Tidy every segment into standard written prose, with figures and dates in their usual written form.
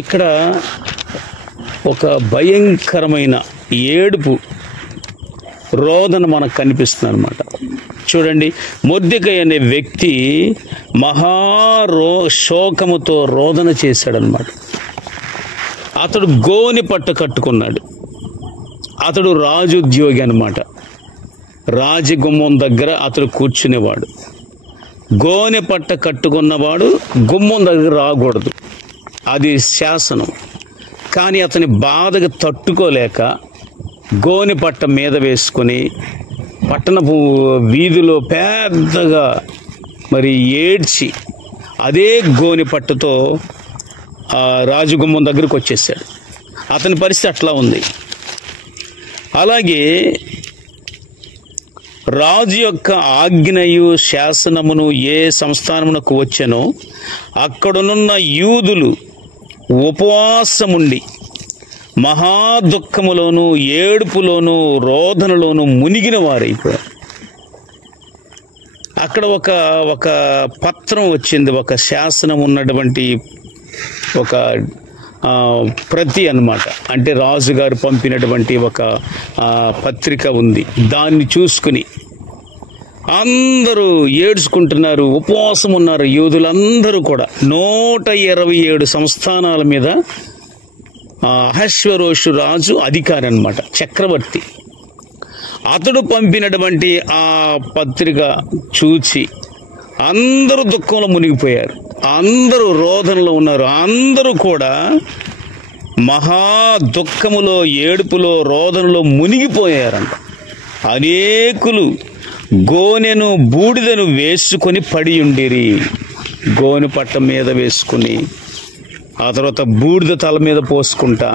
ఇక్కడ ఒక భయంకరమైన ఏడుపు, రోదన మనకు కనిపిస్తుంది అన్నమాట. చూడండి, మొర్దెకై అనే వ్యక్తి శోకముతో రోదన చేశాడనమాట. అతడు గోనె పట్ట కట్టుకున్నాడు. అతడు రాజుద్యోగి అనమాట. రాజగుమ్మం దగ్గర అతడు కూర్చునేవాడు. గోనె పట్ట కట్టుకున్నవాడు గుమ్మం దగ్గర రాకూడదు, అది శాసనం. కానీ అతని బాధకు తట్టుకోలేక గోనె పట్ట మీద వేసుకొని పట్టణపు వీధిలో పెద్దగా ఏడ్చి అదే గోనె పట్టతో రాజగుమ్మం దగ్గరకు వచ్చేసాడు. అతని పరిస్థితి అట్లా ఉంది. అలాగే రాజు యొక్క ఆజ్ఞయు శాసనమును ఏ సంస్థానమునకు వచ్చెనో అక్కడనున్న యూదులు ఉపవాసముండి మహాదుఃఖములోను ఏడుపులోను రోదనలోను మునిగిన వారైపోయారు. అక్కడ ఒక పత్రం వచ్చింది, ఒక శాసనం ఉన్నటువంటి ఒక ప్రతి అన్నమాట. అంటే రాజుగారు పంపినటువంటి ఒక పత్రిక ఉంది. దాన్ని చూసుకుని అందరూ ఏడ్చుకుంటున్నారు, ఉపవాసం ఉన్నారు. యూదులందరూ కూడా 127 సంస్థానాల మీద అహశ్వరోషు రాజు అధికారి అన్నమాట, చక్రవర్తి. అతడు పంపినటువంటి ఆ పత్రిక చూచి అందరూ దుఃఖంలో మునిగిపోయారు, అందరూ రోదనలో ఉన్నారు. అందరూ కూడా మహా దుఃఖములో, ఏడుపులో, రోదనలో మునిగిపోయారంట. అనేకులు గోనెను బూడిదను వేసుకొని పడి ఉండిరి. గోనె పట్ట మీద వేసుకుని ఆ తర్వాత బూడిద తల మీద పోసుకుంటా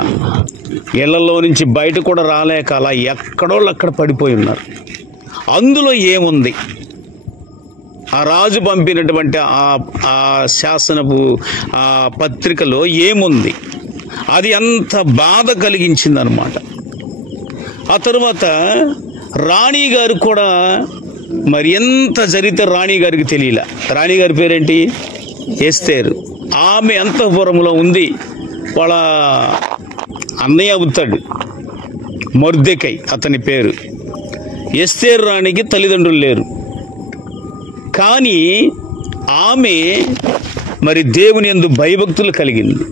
ఇళ్లలో నుంచి బయట కూడా రాలేక అలా ఎక్కడోళ్ళు అక్కడ పడిపోయి ఉన్నారు. అందులో ఏముంది? ఆ రాజు పంపినటువంటి ఆ శాసనపు ఆ పత్రికలో ఏముంది? అది అంత బాధ కలిగించింది అనమాట. ఆ తరువాత రాణి గారు కూడా ఎంత జరిగితే రాణి గారికి తెలియలే. రాణి గారి పేరేంటి? ఎస్తేరు. ఆమె అంతఃపురంలో ఉంది. వాళ్ళ అన్నయ్య అవుతాడు మొర్దెకై, అతని పేరు. ఎస్తేరు రాణికి తల్లిదండ్రులు లేరు. కానీ ఆమె దేవుని యందు భయభక్తులు కలిగింది.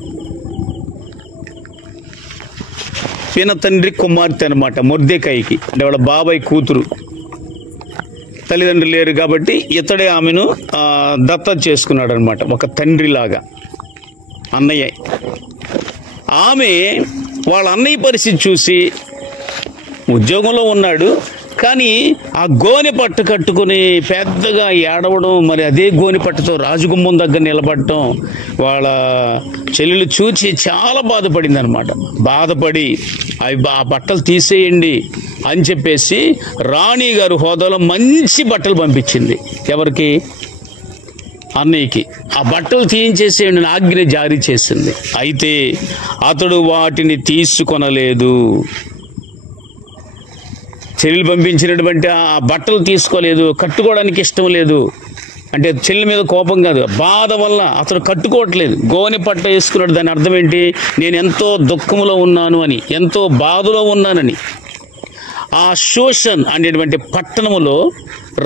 పిన తండ్రి కుమార్తె అనమాట మొర్దెకైకి, అంటే వాళ్ళ బాబాయ్ కూతురు. తల్లిదండ్రులు లేరు కాబట్టి ఇతడే ఆమెను దత్తత చేసుకున్నాడు అనమాట, ఒక తండ్రిలాగా అన్నయ్య. ఆమె వాళ్ళ అన్నయ్య పరిస్థితి చూసి, ఉద్యోగంలో ఉన్నాడు కానీ ఆ గోనె పట్టు కట్టుకుని పెద్దగా ఏడవడం, అదే గోనె పట్టుతో రాజగుమ్మం దగ్గర నిలబడటం వాళ్ళ చెల్లెలు చూచి చాలా బాధపడింది అనమాట. బాధపడి ఆ బట్టలు తీసేయండి అని చెప్పేసి రాణి గారు హోదాలో మంచి బట్టలు పంపించింది. ఎవరికి? అన్నయ్యకి. ఆ బట్టలు తీయించేసేయండి అని ఆజ్ఞ జారీ చేసింది. అయితే అతడు వాటిని తీసుకొనలేదు. చెల్లెలు పంపించినటువంటి ఆ బట్టలు తీసుకోలేదు, కట్టుకోవడానికి ఇష్టం లేదు. అంటే చెల్లి మీద కోపం కాదు, బాధ వల్ల అతడు కట్టుకోవట్లేదు. గోనె పట్ట వేసుకున్నాడు. దాని అర్థం ఏంటి? నేను ఎంతో దుఃఖంలో ఉన్నాను అని, ఎంతో బాధలో ఉన్నానని. ఆ షోషన్ అనేటువంటి పట్టణములో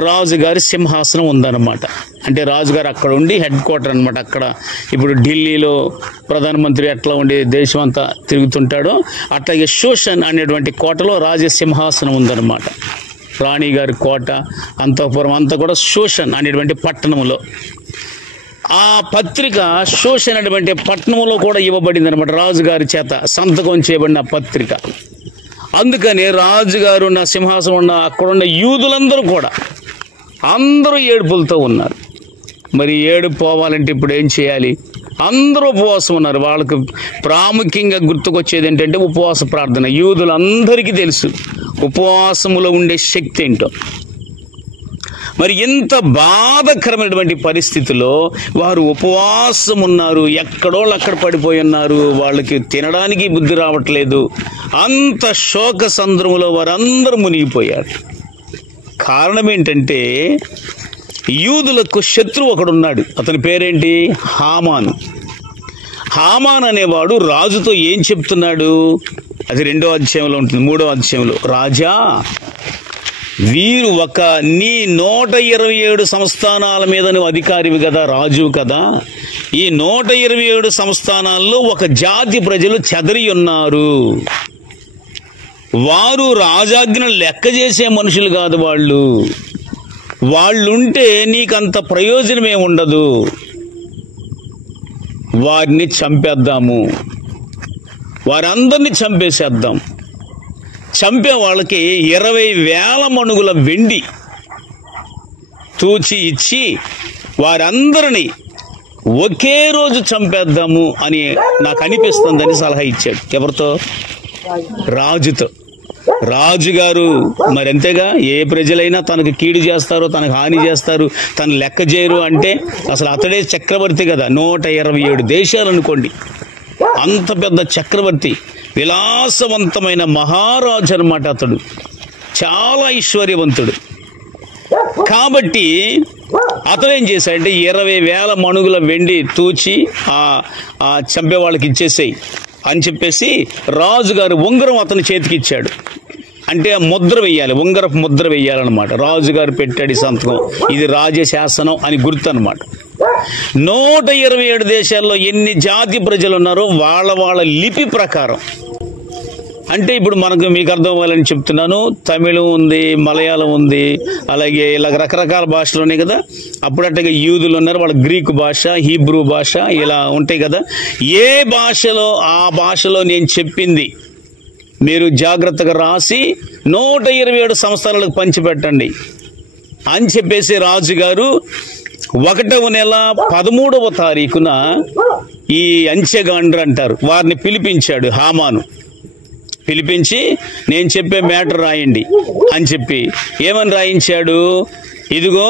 రాజుగారి సింహాసనం ఉందన్నమాట. అంటే రాజుగారు అక్కడ ఉండి హెడ్ క్వార్టర్ అనమాట. అక్కడ ఇప్పుడు ఢిల్లీలో ప్రధానమంత్రి ఎట్లా ఉండి దేశం అంతా తిరుగుతుంటాడో అట్లాగే షోషన్ అనేటువంటి కోటలో రాజసింహాసనం ఉందన్నమాట. రాణిగారి కోట, అంతఃపురం అంతా కూడా షోషన్ అనేటువంటి పట్టణంలో. ఆ పత్రిక షోషన్ అనేటువంటి పట్టణంలో కూడా ఇవ్వబడింది అనమాట, రాజుగారి చేత సంతకం చేయబడిన పత్రిక. అందుకని రాజుగారు ఉన్న సింహాసనం ఉన్న అక్కడున్న యూదులందరూ కూడా అందరూ ఏడుపులతో ఉన్నారు. ఏడుపు పోవాలంటే ఇప్పుడు ఏం చేయాలి? అందరూ ఉపవాసం ఉన్నారు. వాళ్ళకు ప్రాముఖ్యంగా గుర్తుకొచ్చేది ఏంటంటే ఉపవాస ప్రార్థన. యూదులందరికీ తెలుసు ఉపవాసములో ఉండే శక్తి ఏంటో. ఎంత బాధకరమైనటువంటి పరిస్థితిలో వారు ఉపవాసం ఉన్నారు. ఎక్కడోళ్ళు అక్కడ పడిపోయి ఉన్నారు. వాళ్ళకి తినడానికి బుద్ధి రావట్లేదు. అంత శోక సంద్రములో వారందరూ మునిగిపోయారు. కారణం ఏంటంటే యూదులకు శత్రువు ఒకడున్నాడు. అతని పేరేంటి? హామాను. హామాన్ అనేవాడు రాజుతో ఏం చెప్తున్నాడు? అది 2వ అధ్యాయంలో ఉంటుంది. 3వ అధ్యాయంలో, రాజా, వీరు నీ 127 సంస్థానాల మీద నువ్వు అధికారివి కదా, రాజు కదా, ఈ 127 సంస్థానాల్లో ఒక జాతి ప్రజలు చెదరి ఉన్నారు. వారు రాజాజ్ఞలు లెక్క చేసే మనుషులు కాదు. వాళ్ళుంటే నీకంత ప్రయోజనమే ఉండదు. వారిని చంపేద్దాము, వారందరినీ చంపేసేద్దాం. చంపే వాళ్ళకి 20,000 మణుగుల వెండి తూచి ఇచ్చి వారందరినీ ఒకే రోజు చంపేద్దాము అని నాకు అనిపిస్తుందని సలహా ఇచ్చాడు. ఎవరితో? రాజుతో. రాజుగారు మరి అంతేగా, ఏ ప్రజలైనా తనకు కీడు చేస్తారు, తనకు హాని చేస్తారు, తను లెక్క చేయరు అంటే అసలు అతడే చక్రవర్తి కదా. 127 దేశాలు అనుకోండి, అంత పెద్ద చక్రవర్తి, విలాసవంతమైన మహారాజు అన్నమాట. అతడు చాలా ఐశ్వర్యవంతుడు. కాబట్టి అతను ఏం చేశాడంటే 20,000 మణుగుల వెండి తూచి చంపే వాళ్ళకి ఇచ్చేసేయి అని చెప్పేసి రాజుగారు ఉంగరం అతని చేతికి ఇచ్చాడు. అంటే ముద్ర వెయ్యాలి, ఉంగరపు ముద్ర వెయ్యాలన్నమాట. రాజుగారు పెట్టాడు సంతకం, ఇది రాజశాసనం అని గుర్తు అన్నమాట. 127 దేశాల్లో ఎన్ని జాతి ప్రజలు ఉన్నారో వాళ్ళ లిపి ప్రకారం, అంటే ఇప్పుడు మీకు అర్థం అవ్వాలని చెప్తున్నాను, తమిళం ఉంది, మలయాళం ఉంది, అలాగే ఇలా రకరకాల భాషలు ఉన్నాయి కదా. అప్పుడట్టగా యూదులు ఉన్నారు, వాళ్ళ గ్రీకు భాష, హీబ్రూ భాష ఇలా ఉంటాయి కదా. ఏ భాషలో ఆ భాషలో నేను చెప్పింది మీరు జాగ్రత్తగా రాసి 127 సంవత్సరాలకు పంచిపెట్టండి అని చెప్పేసి రాజుగారు 1వ నెల 13వ తారీఖున ఈ అంచెగాండ్రు అంటారు వారిని పిలిపించాడు. హామాను పిలిపించి, నేను చెప్పే మ్యాటర్ రాయండి అని చెప్పి ఏమని రాయించాడు? ఇదిగో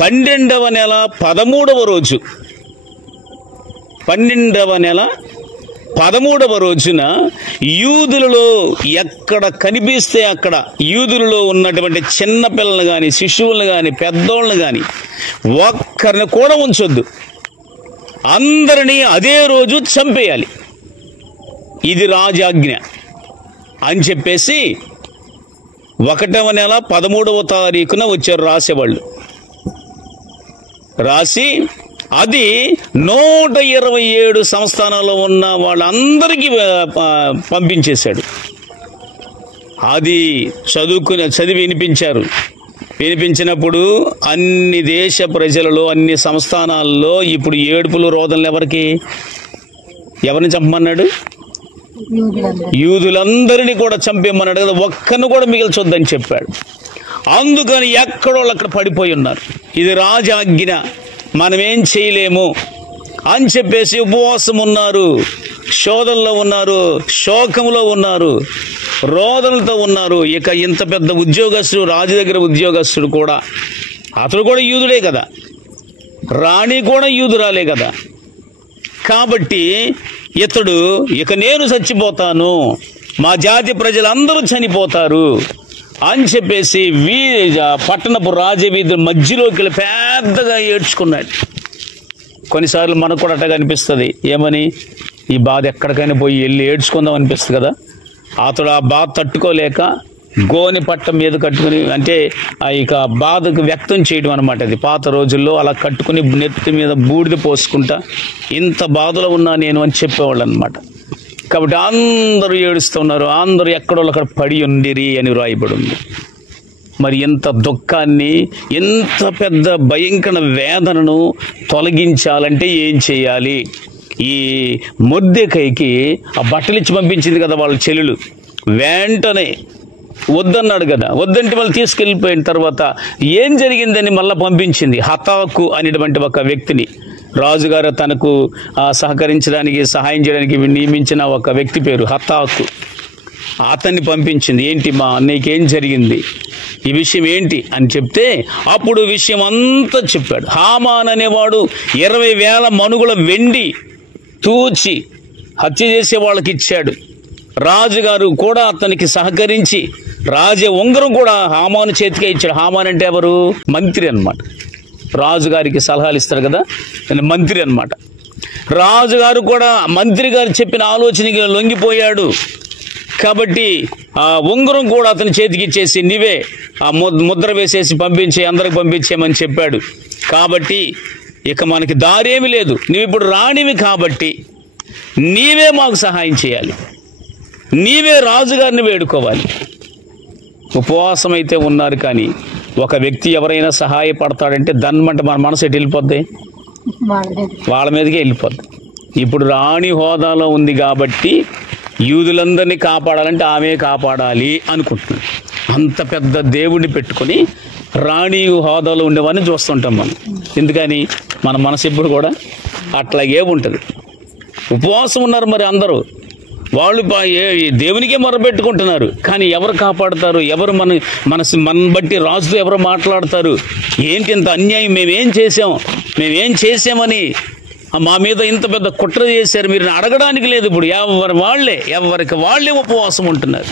12వ నెల 13వ రోజు, 12వ నెల 13వ రోజున యూదులలో ఎక్కడ కనిపిస్తే అక్కడ యూదులలో ఉన్నటువంటి చిన్న పిల్లలు కానీ, శిశువులను కానీ, పెద్దోళ్ళని కానీ ఒక్కరిని కూడా ఉంచొద్దు, అందరినీ అదే రోజు చంపేయాలి, ఇది రాజాజ్ఞ అని చెప్పేసి 1వ నెల 13వ తారీఖున వచ్చారు రాసేవాళ్ళు. రాసి అది 127 సంస్థానాల్లో ఉన్న వాళ్ళందరికీ పంపించేశాడు. అది చదివి వినిపించారు. వినిపించినప్పుడు అన్ని దేశ ప్రజలలో, అన్ని సంస్థానాల్లో ఇప్పుడు ఏడుపులు రోదనలు ఎవరిని చంపమన్నాడు? యూదులందరినీ కూడా చంపేమన్నాడు కదా, ఒక్కను కూడా మిగిల్చొద్దని చెప్పాడు. అందుకని ఎక్కడోళ్ళు అక్కడ పడిపోయి ఉన్నారు. ఇది రాజాజ్ఞ, మనమేం చేయలేము అని చెప్పేసి ఉపవాసం ఉన్నారు, శోధనలో ఉన్నారు, శోకంలో ఉన్నారు, రోదనలతో ఉన్నారు. ఇక ఇంత పెద్ద ఉద్యోగస్తుడు, రాజు దగ్గర ఉద్యోగస్తుడు కూడా, అతడు కూడా యూదుడే కదా, రాణి కూడా యూదురాలే కదా. కాబట్టి ఇతడు ఇక నేను చచ్చిపోతాను, మా జాతి ప్రజలందరూ చనిపోతారు అని చెప్పేసి పట్టణపు రాజవీధుల మధ్యలోకి వెళ్ళి పెద్దగా ఏడ్చుకున్నాడు. కొన్నిసార్లు మనకు కూడా అట్టగా అనిపిస్తుంది, ఏమని, ఈ బాధ ఎక్కడికైనా పోయి వెళ్ళి ఏడ్చుకుందాం అనిపిస్తుంది కదా. అతడు ఆ బాధ తట్టుకోలేక గోని పట్టం మీద కట్టుకుని, అంటే ఇక బాధకు వ్యక్తం చేయడం అనమాట. అది పాత రోజుల్లో అలా కట్టుకుని నెత్తి మీద బూడిద పోసుకుంటా ఇంత బాధలో ఉన్నా నేను అని చెప్పేవాళ్ళు అనమాట. కాబట్టి అందరూ ఏడుస్తున్నారు, అందరూ ఎక్కడో అక్కడ పడి ఉండిరి అని రాయబడి ఉంది. మరి ఎంత దుఃఖాన్ని, ఎంత పెద్ద భయంకర వేదనను తొలగించాలంటే ఏం చేయాలి? ఈ మొర్దెకైకి ఆ బట్టలు ఇచ్చి పంపించింది కదా వాళ్ళ చెల్లెలు, వెంటనే వద్దన్నాడు కదా, వద్దంటే వాళ్ళు తీసుకెళ్ళిపోయిన తర్వాత ఏం జరిగిందని మళ్ళీ పంపించింది. హతాకు అనేటువంటి ఒక వ్యక్తిని, రాజుగారు తనకు సహకరించడానికి, సహాయం చేయడానికి నియమించిన ఒక వ్యక్తి పేరు హతాకు, అతన్ని పంపించింది. ఏంటి మా నీకేం జరిగింది, ఈ విషయం ఏంటి అని చెప్తే అప్పుడు విషయం అంతా చెప్పాడు. హామాన్ అనేవాడు 20,000 మణుగుల వెండి తూచి హత్య చేసే వాళ్ళకి ఇచ్చాడు. రాజుగారు కూడా అతనికి సహకరించి రాజ ఉంగరం కూడా హామాను చేతికే ఇచ్చాడు. హామాన్ అంటే ఎవరు? మంత్రి అన్నమాట. రాజుగారికి సలహాలు ఇస్తారు కదా, మంత్రి అన్నమాట. రాజుగారు కూడా మంత్రి గారు చెప్పిన ఆలోచనకి లొంగిపోయాడు. కాబట్టి ఆ ఉంగరం కూడా అతని చేతికి ఇచ్చేసి నీవే ఆ ముద్ర వేసేసి పంపించే, అందరికి పంపించేయమని చెప్పాడు. కాబట్టి ఇక మనకి దారేమి లేదు. నువ్వు ఇప్పుడు రాణివి కాబట్టి నీవే మాకు సహాయం చేయాలి, నీవే రాజుగారిని వేడుకోవాలి. ఉపవాసం అయితే ఉన్నారు, కానీ ఒక వ్యక్తి ఎవరైనా సహాయపడతాడంటే దన్మంటే మన మనసు ఎటు వెళ్ళిపోద్ది, వాళ్ళ మీదకే వెళ్ళిపోద్ది. ఇప్పుడు రాణి హోదాలో ఉంది కాబట్టి యూదులందరినీ కాపాడాలంటే ఆమె కాపాడాలి అనుకుంటున్నాడు. అంత పెద్ద దేవుడిని పెట్టుకొని రాణి హోదాలో ఉండేవాడిని చూస్తుంటాం మనం. ఎందుకని మన మనసు ఎప్పుడు కూడా అట్లాగే ఉంటుంది. ఉపవాసం ఉన్నారు మరి అందరూ, వాళ్ళు దేవునికే మొరపెట్టుకుంటున్నారు, కానీ ఎవరు కాపాడుతారు? ఎవరు మన బట్టి రాజుతో ఎవరు మాట్లాడతారు? ఏంటి ఇంత అన్యాయం, మేమేం చేసామని మా మీద ఇంత పెద్ద కుట్ర చేశారు మీరు అడగడానికి లేదు. ఇప్పుడు ఎవరికి వాళ్ళే ఉపవాసం ఉంటున్నారు.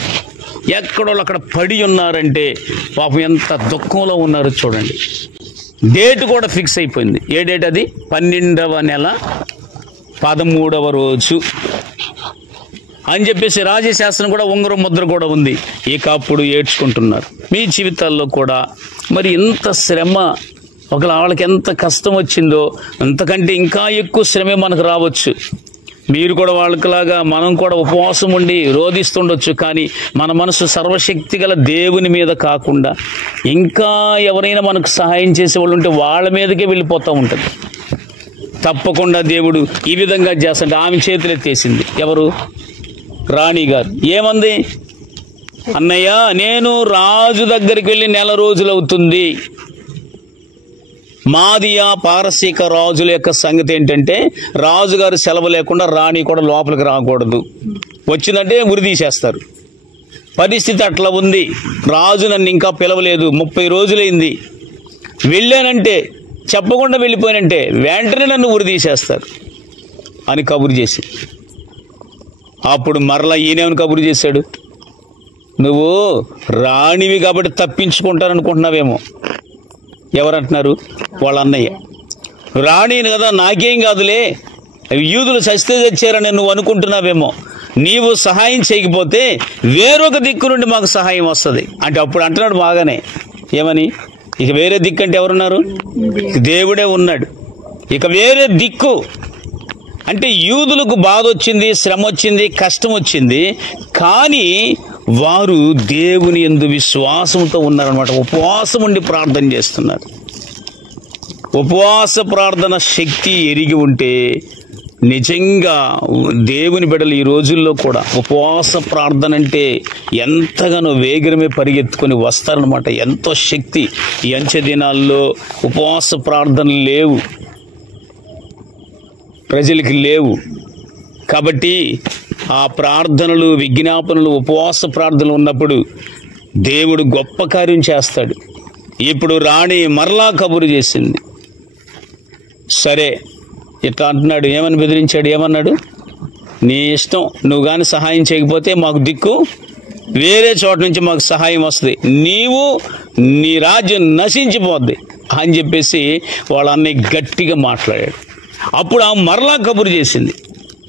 ఎక్కడోళ్ళు అక్కడ పడి ఉన్నారంటే పాపం ఎంత దుఃఖంలో ఉన్నారు చూడండి. డేట్ కూడా ఫిక్స్ అయిపోయింది. ఏ డేట్ అది? 12వ నెల 13వ రోజు అని చెప్పేసి రాజశాస్త్రం కూడా ఉంగరం ముద్ర కూడా ఉంది. ఇక అప్పుడు ఏడ్చుకుంటున్నారు. మీ జీవితాల్లో కూడా మరి ఇంత శ్రమ, ఒకవేళ వాళ్ళకి ఎంత కష్టం వచ్చిందో అంతకంటే ఇంకా ఎక్కువ శ్రమే మనకు రావచ్చు. మీరు కూడా వాళ్ళకిలాగా మనం కూడా ఉపవాసం ఉండి రోధిస్తుండొచ్చు, కానీ మన మనసు సర్వశక్తి గల దేవుని మీద కాకుండా ఇంకా ఎవరైనా మనకు సహాయం చేసేవాళ్ళు ఉంటే వాళ్ళ మీదకే వెళ్ళిపోతూ ఉంటుంది. తప్పకుండా దేవుడు ఈ విధంగా చేస్తుంటే ఆమె చేతులు ఎత్తేసింది. ఎవరు? రాణి గారు. ఏమంది? అన్నయ్య, నేను రాజు దగ్గరికి వెళ్ళి 1 నెల రోజులు అవుతుంది. మాదియా పారసీక రాజుల యొక్క సంగతి ఏంటంటే రాజుగారు సెలవు లేకుండా రాణి కూడా లోపలికి రాకూడదు, వచ్చిందంటే ఉరి తీసేస్తారు. పరిస్థితి అట్లా ఉంది. రాజు నన్ను ఇంకా పిలవలేదు, 30 రోజులైంది. వెళ్ళానంటే, చెప్పకుండా వెళ్ళిపోయినంటే వెంటనే నన్ను ఉరి తీసేస్తారు అని కబురు చేసి, అప్పుడు మరలా ఈయనేమని కబురు చేశాడు? నువ్వు రాణివి కాబట్టి తప్పించుకుంటాననుకుంటున్నావేమో. ఎవరంటున్నారు? వాళ్ళ అన్నయ్య. రాణిని కదా, నాకేం కాదులే, యూదులు చస్తే చచ్చారని నువ్వు అనుకుంటున్నావేమో. నీవు సహాయం చేయకపోతే వేరొక దిక్కు నుండి మాకు సహాయం వస్తుంది అంటే అప్పుడు అంటున్నాడు బాగానే. ఏమని? ఇక వేరే దిక్కు అంటే ఎవరున్నారు? దేవుడే ఉన్నాడు. ఇక వేరే దిక్కు అంటే యూదులకు బాధ వచ్చింది, శ్రమ వచ్చింది, కష్టం వచ్చింది, కానీ వారు దేవుని యందు విశ్వాసంతో ఉన్నారనమాట. ఉపవాసం ఉండి ప్రార్థన చేస్తున్నారు. ఉపవాస ప్రార్థన శక్తి ఎరిగి ఉంటే నిజంగా దేవుని బిడ్డలు ఈ రోజుల్లో కూడా ఉపవాస ప్రార్థన అంటే ఎంతగానో వేగరమే పరిగెత్తుకొని వస్తారనమాట. ఎంతో శక్తి. ఈ అంచె దినాల్లో ఉపవాస ప్రార్థనలు లేవు, ప్రజలకి లేవు. కాబట్టి ఆ ప్రార్థనలు, విజ్ఞాపనలు, ఉపవాస ప్రార్థనలు ఉన్నప్పుడు దేవుడు గొప్ప కార్యం చేస్తాడు. ఇప్పుడు రాణి మరలా కబురు చేసింది. సరే ఇట్లా అంటున్నాడు. ఏమని బెదిరించాడు? ఏమన్నాడు? నీ ఇష్టం, నువ్వు కానీ సహాయం చేయకపోతే మాకు దిక్కు వేరే చోట నుంచి మాకు సహాయం వస్తుంది, నీవు నీ రాజ్యం నశించిపోద్ది అని చెప్పేసి వాళ్ళ అన్నయ్య గట్టిగా మాట్లాడాడు. అప్పుడు ఆ మరలా కబురు చేసింది.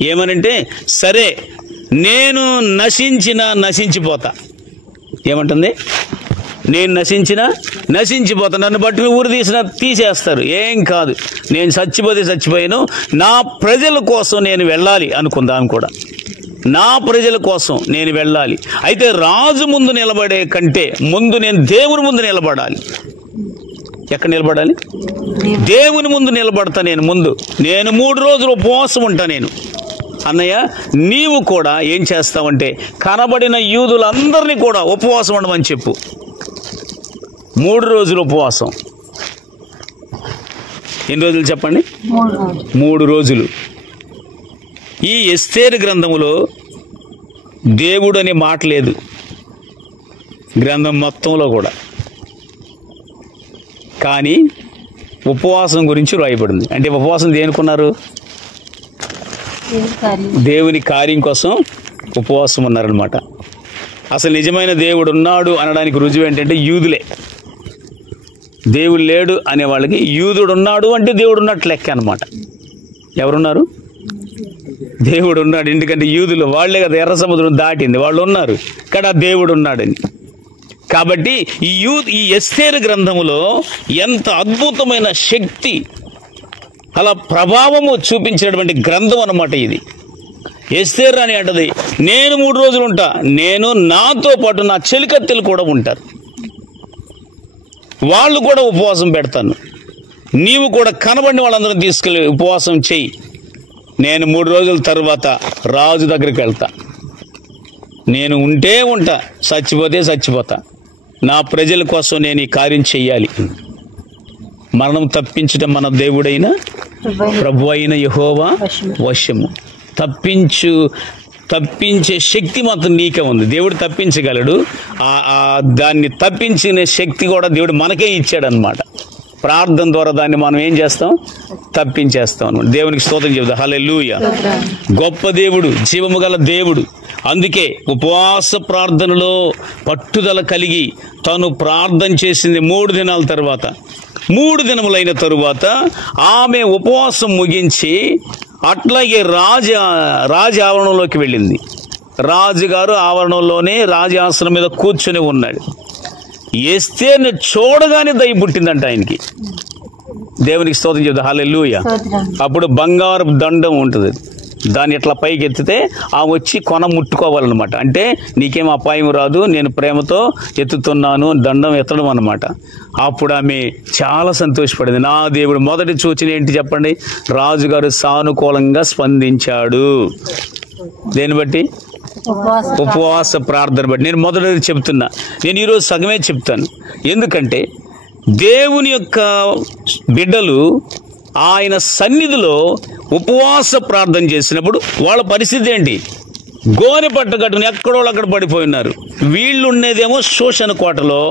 ఏమనంటే, సరే నేను నశించిపోతా. ఏమంటుంది? నేను నశించిపోతా, నన్ను బట్టి ఊరు తీసేస్తారు, ఏం కాదు, నేను చచ్చిపోయాను, నా ప్రజల కోసం నేను వెళ్ళాలి అనుకుందాం కూడా. నా ప్రజల కోసం నేను వెళ్ళాలి. అయితే రాజు ముందు నిలబడే కంటే ముందు నేను దేవుని ముందు నిలబడాలి. ఎక్కడ నిలబడాలి? దేవుని ముందు నిలబడతా. నేను 3 రోజులు ఉపవాసం ఉంటా. నేను అన్నయ్య, నీవు కూడా ఏం చేస్తావంటే కనబడిన యూదులందరినీ కూడా ఉపవాసం ఉండమని చెప్పు. 3 రోజులు ఉపవాసం. ఎన్ని రోజులు చెప్పండి? 3 రోజులు. ఈ ఎస్తేరు గ్రంథములో దేవుడు అనే మాట లేదు, గ్రంథం మొత్తంలో కూడా. కానీ ఉపవాసం గురించి రాయబడింది. అంటే ఉపవాసం దేనికున్నారు? దేవుని కార్యం కోసం ఉపవాసం ఉన్నారనమాట. అసలు నిజమైన దేవుడు ఉన్నాడు అనడానికి రుజువు ఏంటంటే యూదులే. దేవుడు లేడు అనే వాళ్ళకి యూదుడు ఉన్నాడు అంటే దేవుడు ఉన్నట్లు లెక్క అనమాట. ఎవరున్నారు? దేవుడు ఉన్నాడు. ఎందుకంటే యూదులు వాళ్ళే కదా ఎర్ర సముద్రం దాటింది, వాళ్ళు ఉన్నారు ఇక్కడ దేవుడు ఉన్నాడని. కాబట్టి ఈ ఎస్తేరు గ్రంథములో ఎంత అద్భుతమైన శక్తి, అలా ప్రభావము చూపించినటువంటి గ్రంథం అన్నమాట ఇది. ఎస్తేరు అని అంటది, నేను 3 రోజులు ఉంటా, నేను నాతో పాటు నా చెలికత్తెలు కూడా ఉంటారు, వాళ్ళు కూడా ఉపవాసం పెడతాను, నీవు కూడా కనబడిన వాళ్ళందరూ తీసుకెళ్ళి ఉపవాసం చెయ్యి, నేను 3 రోజుల తర్వాత రాజు దగ్గరికి వెళ్తా, నేను ఉంటే ఉంటా, చచ్చిపోతే చచ్చిపోతా, నా ప్రజల కోసం నేను ఈ కార్యం చెయ్యాలి. మరణం తప్పించడం మన దేవుడైన ప్రభు అయిన యెహోవా వశము. తప్పించే శక్తి మాత్రం నీకే ఉంది. దేవుడు తప్పించగలడు. దాన్ని తప్పించిన శక్తి కూడా దేవుడు మనకే ఇచ్చాడనమాట. ప్రార్థన ద్వారా దాన్ని మనం ఏం చేస్తాం? తప్పించేస్తాం అనమాట. దేవునికి స్తోత్రం చెబుతాం. హల్లెలూయా. గొప్ప దేవుడు, జీవము గల దేవుడు. అందుకే ఉపవాస ప్రార్థనలో పట్టుదల కలిగి తను ప్రార్థన చేసింది 3 దినాల తర్వాత. 3 దినములైన తరువాత ఆమె ఉపవాసం ముగించి అట్లాగే రాజ ఆవరణంలోకి వెళ్ళింది. రాజుగారు ఆవరణంలోనే రాజాసనం మీద కూర్చొని ఉన్నాడు. ఎస్తేరుని చూడగానే దయ పుట్టిందంట ఆయనకి. దేవునికి స్తోత్రం చెప్తా. హల్లెలూయా. అప్పుడు బంగారు దండం ఉంటుంది, దాన్ని ఇట్లా పైకి ఎత్తితే ఆ వచ్చి కొన ముట్టుకోవాలన్నమాట. అంటే నీకేం అపాయం రాదు, నేను ప్రేమతో ఎత్తుతున్నాను, దండం ఎత్తడం అన్నమాట. అప్పుడు ఆమె చాలా సంతోషపడింది. నా దేవుడు మొదటి సూచన ఏంటి చెప్పండి? రాజుగారు సానుకూలంగా స్పందించాడు. దేన్ని బట్టి? ఉపవాస ప్రార్థన బట్టి. నేను మొదటిది చెప్తున్నా, నేను ఈరోజు సగమే చెప్తాను. ఎందుకంటే దేవుని యొక్క బిడ్డలు ఆయన సన్నిధిలో ఉపవాస ప్రార్థన చేసినప్పుడు వాళ్ళ పరిస్థితి ఏంటి? గోనె పట్ట కట్టుకుని ఎక్కడో అక్కడ పడిపోయి ఉన్నారు. వీళ్ళు ఉండేదేమో శోషణ కోటలో,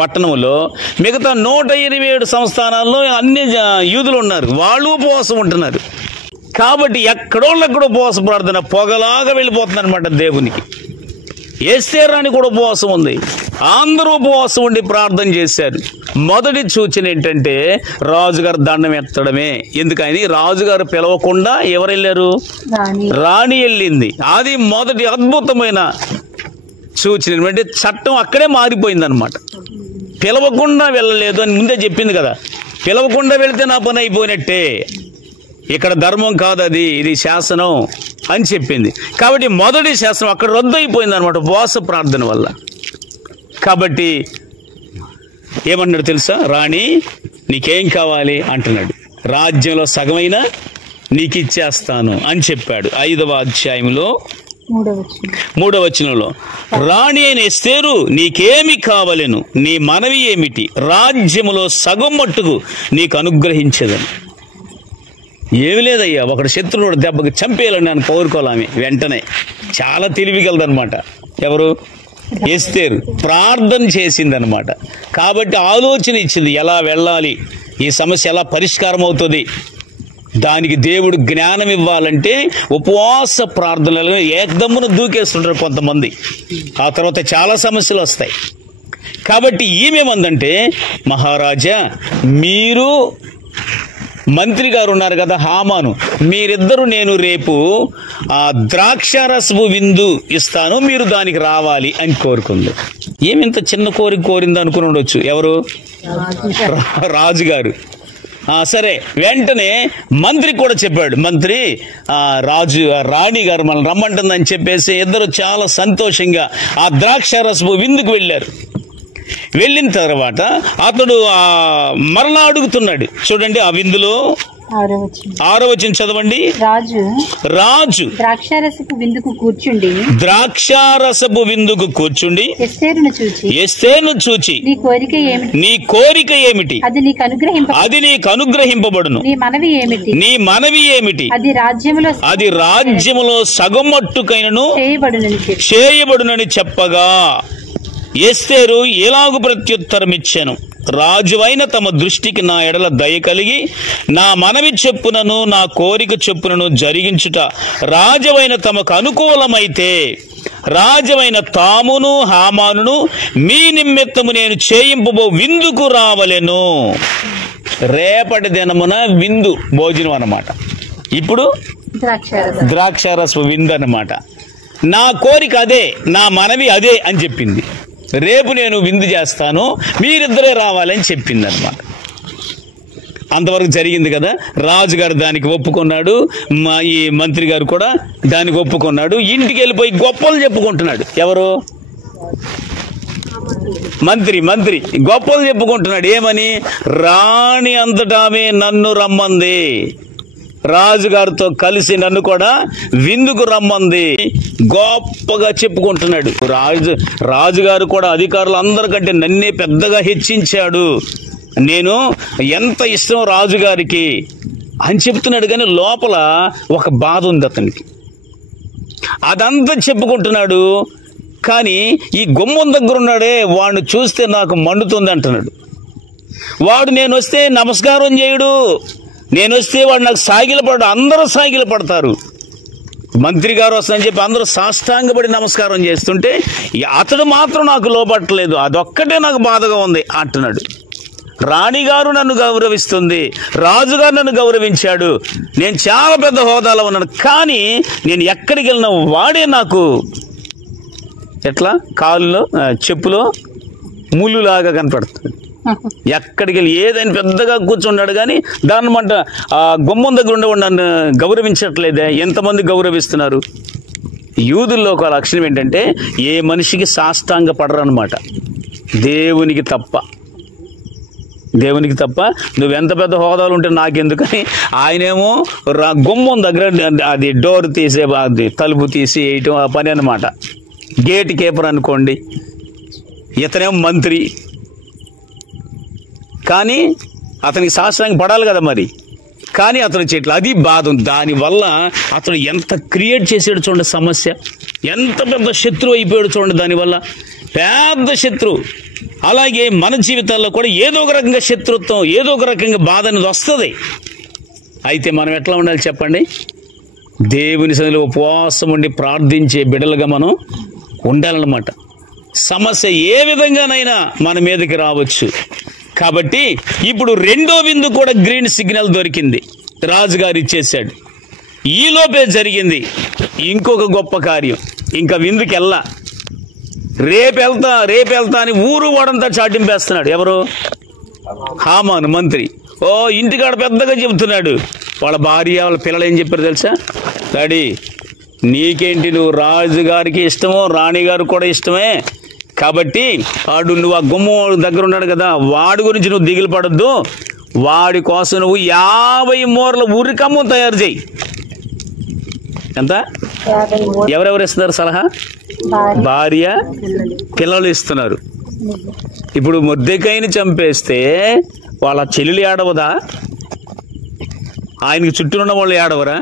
పట్టణంలో. మిగతా 127 సంస్థానాల్లో అన్ని యూదులు ఉన్నారు, వాళ్ళు ఉపవాసం ఉంటున్నారు. కాబట్టి ఎక్కడో ఉపవాస ప్రార్థన పొగలాగా వెళ్ళిపోతుంది అనమాట దేవునికి. ఎస్తేరాని కూడా ఉపవాసం ఉంది, అందరూ ఉపవాసం ఉండి ప్రార్థన చేశారు. మొదటి సూచన ఏంటంటే రాజుగారు దండం ఎత్తడమే. ఎందుకని? రాజుగారు పిలవకుండా ఎవరు వెళ్ళారు? రాణి వెళ్ళింది. అది మొదటి అద్భుతమైన సూచన. అంటే చట్టం అక్కడే మారిపోయింది అనమాట. పిలవకుండా వెళ్ళలేదు అని ముందే చెప్పింది కదా. పిలవకుండా వెళితే నా పని అయిపోయినట్టే, ఇక్కడ ధర్మం కాదు, ఇది శాసనం అని చెప్పింది. కాబట్టి మొదటి శాసనం అక్కడ రద్దు అయిపోయింది అనమాట ఉపవాస ప్రార్థన వల్ల. కాబట్టి ఏమన్నాడు తెలుసా? రాణి నీకేం కావాలి అంటున్నాడు. రాజ్యంలో సగమైనా నీకు ఇచ్చేస్తాను అని చెప్పాడు. 5వ అధ్యాయంలో 3వ వచనంలో, రాణి అయిన ఎస్తేరు నీకేమి కావలెను, నీ మనవి ఏమిటి, రాజ్యములో సగం మట్టుకు నీకు అనుగ్రహించదని. ఏమి లేదయ్యా, ఒకడు శత్రువుడు దెబ్బకి చంపేయాలని నేను కోరుకోవాలని వెంటనే చాలా తెలివిగలదనమాట. ఎవరు? ఎస్తేరు ప్రార్థన చేసిందనమాట. కాబట్టి ఆలోచన ఇచ్చింది, ఎలా వెళ్ళాలి, ఈ సమస్య ఎలా పరిష్కారం అవుతుంది. దానికి దేవుడు జ్ఞానం ఇవ్వాలంటే ఉపవాస ప్రార్థనలు ఏకదమ్మున దూకేస్తుంటారు కొంతమంది. ఆ తర్వాత చాలా సమస్యలు వస్తాయి. కాబట్టి ఈమెమందంటే, మహారాజా మీరు మంత్రి గారు ఉన్నారు కదా హామాను, మీరిద్దరు నేను రేపు ఆ ద్రాక్షారసపు విందు ఇస్తాను, మీరు దానికి రావాలి అని కోరుకుంది. ఏమింత చిన్న కోరిక కోరింది అనుకుని ఉండొచ్చు. ఎవరు? రాజుగారు. సరే, వెంటనే మంత్రి కూడా చెప్పాడు. మంత్రి రాణి గారు మనం రమ్మంటుందని చెప్పేసి ఇద్దరు చాలా సంతోషంగా ఆ ద్రాక్షారసపు విందుకు వెళ్ళారు. వెళ్ళిన తర్వాత అతడు మరలా అడుగుతున్నాడు. చూడండి ఆ విందులో 6వ వచనం చదవండి. రాజు ద్రాక్షారసపు విందుకు కూర్చుండి ఎస్తేరును చూచి నీ కోరిక ఏమిటి, అది నీకు అనుగ్రహింపబడును, నీ మనవి ఏమిటి, అది రాజ్యములో సగం మట్టుకైనను చేయబడునని చెప్పగా ఎస్తేరు ఎలాగు ప్రత్యుత్తరం ఇచ్చెను, రాజువైన తమ దృష్టికి నా ఎడల దయ కలిగి నా మనవి చెప్పునను నా కోరిక చెప్పునను జరిగించుట రాజవైన తమకు అనుకూలమైతే రాజవైన తామును హామానును మీ నిమిత్తము నేను చేయింపబో విందుకు రావలెను. రేపటి దినమున విందు భోజనం అన్నమాట. ఇప్పుడు ద్రాక్షారసపు విందు అన్నమాట. నా కోరిక అదే, నా మనవి అదే అని చెప్పింది. రేపు నేను విందు చేస్తాను, మీరిద్దరే రావాలని చెప్పింది అనమాట. అంతవరకు జరిగింది కదా. రాజుగారు దానికి ఒప్పుకున్నాడు, ఈ మంత్రి గారు కూడా దానికి ఒప్పుకున్నాడు. ఇంటికి వెళ్ళిపోయి గొప్పలు చెప్పుకుంటున్నాడు. ఎవరు? మంత్రి గొప్పలు చెప్పుకుంటున్నాడు. ఏమని? రాణి అంతటామే నన్ను రమ్మంది, రాజుగారితో కలిసి నన్ను కూడా విందుకు రమ్మంది, గొప్పగా చెప్పుకుంటున్నాడు. రాజుగారు కూడా అధికారులు అందరికంటే నన్నే పెద్దగా హెచ్చించాడు, నేను ఎంత ఇష్టం రాజుగారికి అని చెప్తున్నాడు. కానీ లోపల ఒక బాధ ఉంది అతనికి. అదంతా చెప్పుకుంటున్నాడు. కానీ ఈ గుమ్మం దగ్గర ఉన్నాడే, వాడిని చూస్తే నాకు మండుతుంది అంటున్నాడు. వాడు నేను వస్తే నమస్కారం చేయడు, నేను వస్తే వాడు నాకు సాగిలపడు. అందరూ సాగిలపడతారు. మంత్రి గారు వస్తానని చెప్పి అందరూ సాష్టాంగపడి నమస్కారం చేస్తుంటే అతడు మాత్రం నాకు లోపట్టలేదు, అదొక్కటే నాకు బాధగా ఉంది అంటున్నాడు. రాణిగారు నన్ను గౌరవిస్తుంది, రాజుగారు నన్ను గౌరవించాడు, నేను చాలా పెద్ద హోదాలో ఉన్నాను, కానీ నేను ఎక్కడికి వెళ్ళినా వాడే నాకు ఎట్లా కాలులో చెప్పులో ముళ్ళులాగా కనపడుతుంది. ఎక్కడికి వెళ్ళి ఏదైనా పెద్దగా కూర్చున్నాడు, కానీ దాని మంట ఆ గుమ్మం దగ్గర ఉండేవాడు నన్ను గౌరవించట్లేదే. ఎంతమంది గౌరవిస్తున్నారు? యూదుల్లో ఒక లక్షణం ఏంటంటే ఏ మనిషికి సాష్టాంగ పడరు అనమాట, దేవునికి తప్ప. నువ్వెంత పెద్ద హోదాలు ఉంటే నాకెందుకని ఆయనేమో గుమ్మం దగ్గర అది డోర్ తీసే, అది తలుపు తీసి వేయటం ఆ పని అనమాట. గేట్ కీపర్ అనుకోండి, ఇతనేమో మంత్రి, కానీ అతనికి సాష్టాంగం పడాలి కదా మరి. కానీ అతను చెట్లు అది బాధ ఉంది. దానివల్ల అతను ఎంత క్రియేట్ చేసాడు చూడండి సమస్య, ఎంత పెద్ద శత్రువు అయిపోయాడు చూడండి. దానివల్ల పెద్ద శత్రువు. అలాగే మన జీవితాల్లో కూడా ఏదో ఒక రకంగా శత్రుత్వం, ఏదో ఒక రకంగా బాధ అనేది వస్తుంది. అయితే మనం ఎట్లా ఉండాలి చెప్పండి? దేవుని సన్నిధిలో ఉపవాసం ఉండి ప్రార్థించే బిడ్డలుగా మనం ఉండాలన్నమాట. సమస్య ఏ విధంగానైనా మన మీదకి రావచ్చు. కాబట్టి ఇప్పుడు రెండో విందు కూడా గ్రీన్ సిగ్నల్ దొరికింది, రాజుగారు ఇచ్చేశాడు. ఈలోపే జరిగింది ఇంకొక గొప్ప కార్యం. ఇంకా విందుకి వెళ్ళా, రేపు వెళ్తా అని ఊరు వాడంతా చాటింపేస్తున్నాడు. ఎవరు? హామాను మంత్రి. ఇంటికాడ పెద్దగా చెబుతున్నాడు. వాళ్ళ భార్య వాళ్ళ పిల్లలు ఏం చెప్పారు తెలుసా? డాడీ నీకేంటి, నువ్వు రాజుగారికి ఇష్టమో రాణిగారు కూడా ఇష్టమే, కాబట్టి నువ్వు ఆ గుమ్మం దగ్గర ఉన్నాడు కదా, వాడి గురించి నువ్వు దిగులు పడద్దు, వాడి కోసం నువ్వు 50 మూరల ఉరికమ్మం తయారు చేయి. ఎంత? ఎవరెవరు ఇస్తున్నారు సలహా? భార్య పిల్లలు ఇస్తున్నారు. ఇప్పుడు మొర్దెకైని చంపేస్తే వాళ్ళ చెల్లెలు ఏడవదా? ఆయనకి చుట్టూ ఉన్న వాళ్ళు ఏడవరా?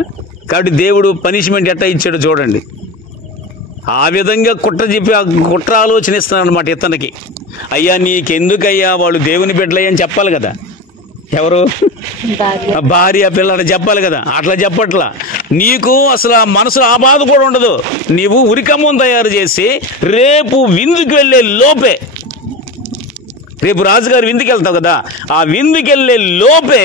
కాబట్టి దేవుడు పనిష్మెంట్ ఎట్లా ఇచ్చాడో చూడండి. ఆ విధంగా కుట్ర ఆలోచన ఇస్తున్నాడు అనమాట ఇతనికి. అయ్యా నీకెందుకయ్యా, వాళ్ళు దేవుని బిడ్డలయ్యా అని చెప్పాలి కదా. ఎవరు? భార్య పిల్లలని చెప్పాలి కదా. అట్లా చెప్పట్లా. నీకు అసలు ఆ మనసులో ఆ బాధ కూడా ఉండదు. నీవు ఉరికమ్మం తయారు చేసి రేపు విందుకు వెళ్ళే లోపే, రేపు రాజుగారు విందుకు వెళ్తావు కదా, ఆ విందుకు వెళ్ళే లోపే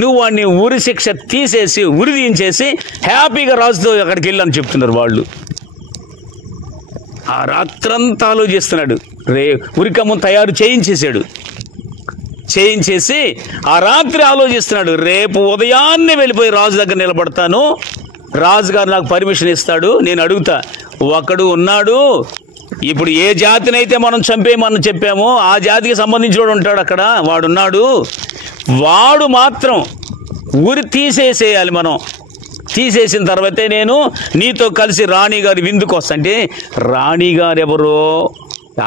నువ్వు వాడిని ఉరి శిక్ష తీసేసి ఉరి తీయించేసి హ్యాపీగా రాజుతో అక్కడికి వెళ్ళని చెప్తున్నారు వాళ్ళు. ఆ రాత్రంతా ఆలోచిస్తున్నాడు. ఉరికమ్మం తయారు చేయించేసి ఆ రాత్రి ఆలోచిస్తున్నాడు. రేపు ఉదయాన్నే వెళ్ళిపోయి రాజు దగ్గర నిలబడతాను, రాజుగారు నాకు పర్మిషన్ ఇస్తాడు, నేను అడుగుతా. ఒకడు ఉన్నాడు, ఇప్పుడు ఏ జాతినైతే మనం చంపేయమని చెప్పామో ఆ జాతికి సంబంధించిన ఉంటాడు అక్కడ, వాడున్నాడు, వాడు మాత్రం ఊరి తీసేసేయాలి. మనం తీసేసిన తర్వాతే నేను నీతో కలిసి రాణిగారి విందుకు వస్తా. అంటే రాణిగారు ఎవరో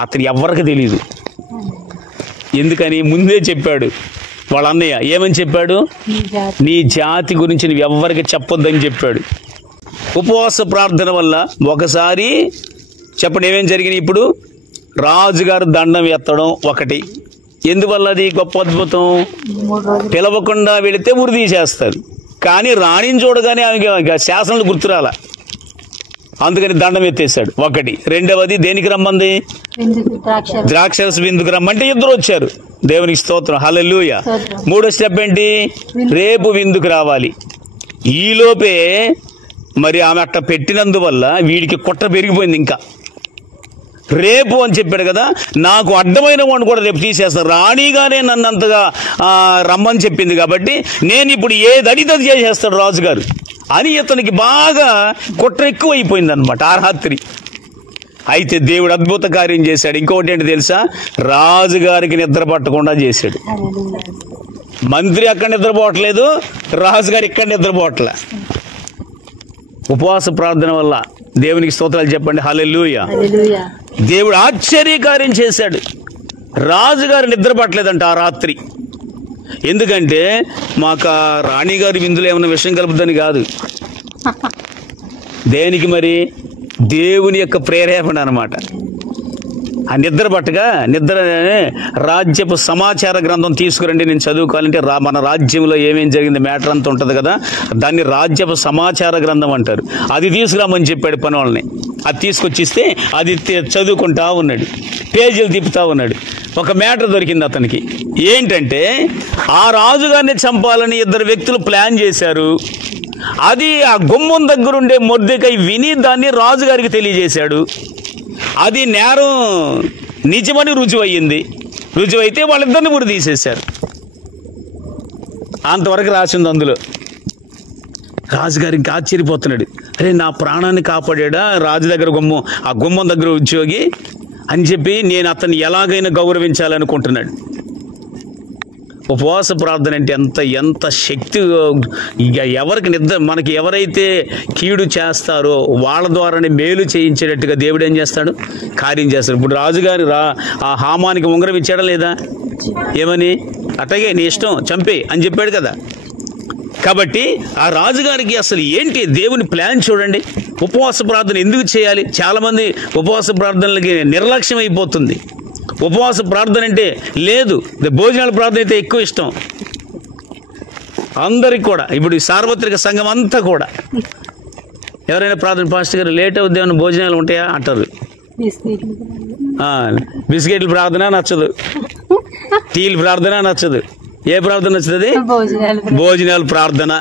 అతను ఎవరికి తెలియదు. ఎందుకని? ముందే చెప్పాడు వాళ్ళ అన్నయ్య. ఏమని చెప్పాడు? నీ జాతి గురించి నువ్వు ఎవ్వరికి చెప్పొద్దని చెప్పాడు. ఉపవాస ప్రార్థన వల్ల ఒకసారి చెప్పండి ఏమేం జరిగినాయి. ఇప్పుడు రాజుగారు దండం ఎత్తడం ఒకటి. ఎందువల్ల అది గొప్ప అద్భుతం? పిలవకుండా వెళితే ఉరి తీసేస్తారు, కానీ రాణిని చూడగానే ఆమెకి శాసనాలు గుర్తురాల, అందుకని దండం ఎత్తేసాడు ఒకటి. రెండవది దేనికి రమ్మంది? ద్రాక్షరస విందుకు రమ్మంటే ఇద్దరు వచ్చారు. దేవునికి స్తోత్రం, హల్లెలూయా. మూడో స్టెప్ ఏంటి? రేపు విందుకు రావాలి. ఈలోపే మరి ఆమె అట్ట పెట్టినందువల్ల వీడికి కుట్ర పెరిగిపోయింది. ఇంకా రేపు అని చెప్పాడు కదా, నాకు అడ్డమైన వాడిని కూడా రేపు తీసేస్తాను, రాణిగానే నన్ను అంతగా రమ్మని చెప్పింది కాబట్టి నేను ఇప్పుడు ఏది అడిగితే చేసేస్తాడు రాజుగారు అని ఇతనికి బాగా కుట్ర ఎక్కువ అయిపోయింది అనమాట ఆ రాత్రి. అయితే దేవుడు అద్భుత కార్యం చేశాడు. ఇంకొకటి ఏంటి తెలుసా, రాజుగారికి నిద్ర పట్టకుండా చేశాడు. మంత్రి అక్కడ నిద్రపోవట్లేదు, రాజుగారు ఇక్కడ నిద్రపోవట్లే. ఉపవాస ప్రార్థన వల్ల దేవునికి స్తోత్రాలు చెప్పండి. హల్లెలూయా. దేవుడు ఆశ్చర్యకార్యం చేశాడు. రాజుగారు నిద్ర పట్టలేదంట ఆ రాత్రి. ఎందుకంటే మాకు రాణిగారి విందులో ఏమైనా విషయం కలుపుదని కాదు, దేనికి మరి దేవుని యొక్క ప్రేరేపణ అనమాట. ఆ నిద్ర పట్టగా నిద్ర రాజ్యపు సమాచార గ్రంథం తీసుకురండి, నేను చదువుకోవాలంటే మన రాజ్యంలో ఏమేం జరిగింది మ్యాటర్ అంతా ఉంటుంది కదా, దాన్ని రాజ్యపు సమాచార గ్రంథం అంటారు. అది తీసుకురామని చెప్పాడు పని వాళ్ళని. అది తీసుకొచ్చిస్తే అది చదువుకుంటా ఉన్నాడు, పేజీలు తిప్పుతా ఉన్నాడు. ఒక మ్యాటర్ దొరికింది అతనికి. ఏంటంటే ఆ రాజుగారిని చంపాలని ఇద్దరు వ్యక్తులు ప్లాన్ చేశారు. అది ఆ గుమ్మం దగ్గరుండే మొర్దెకై విని దాన్ని రాజుగారికి తెలియజేశాడు. అది నేరం నిజమని రుజువయ్యింది. రుజువైతే వాళ్ళిద్దరిని కూడా తీసేశారు. అంతవరకు రాసింది అందులో. రాజుగారికి ఆశ్చర్యపోతున్నాడు, అరే నా ప్రాణాన్ని కాపాడా రాజు దగ్గర ఆ గుమ్మం దగ్గర ఉద్యోగి అని చెప్పి నేను అతన్ని ఎలాగైనా గౌరవించాలనుకుంటున్నాడు. ఉపవాస ప్రార్థన అంటే ఎంత శక్తి. ఇక ఎవరికి మనకి ఎవరైతే కీడు చేస్తారో వాళ్ళ ద్వారానే మేలు చేయించేటట్టుగా దేవుడు ఏం చేస్తాడు, కార్యం చేస్తాడు. ఇప్పుడు రాజుగారి ఆ హామానికి ఉంగరం ఇచ్చాడా లేదా, ఏమని అట్టగే నీ ఇష్టం చంపే అని చెప్పాడు కదా. కాబట్టి ఆ రాజుగారికి అసలు ఏంటి దేవుని ప్లాన్ చూడండి. ఉపవాస ప్రార్థన ఎందుకు చేయాలి? చాలామంది ఉపవాస ప్రార్థనలకి నిర్లక్ష్యం అయిపోతుంది. ఉపవాస ప్రార్థన అంటే లేదు, భోజనాల ప్రార్థన అయితే ఎక్కువ ఇష్టం అందరికి కూడా. ఇప్పుడు ఈ సార్వత్రిక సంఘం అంతా కూడా ఎవరైనా ప్రార్థన, పాస్టర్ గారు లేట్ అవుద్ది ఏమైనా భోజనాలు ఉంటాయా అంటారు. బిస్కెట్ల ప్రార్థన నచ్చదు, టీల ప్రార్థన నచ్చదు. ఏ ప్రార్థన నచ్చుతుంది? భోజనాల ప్రార్థన.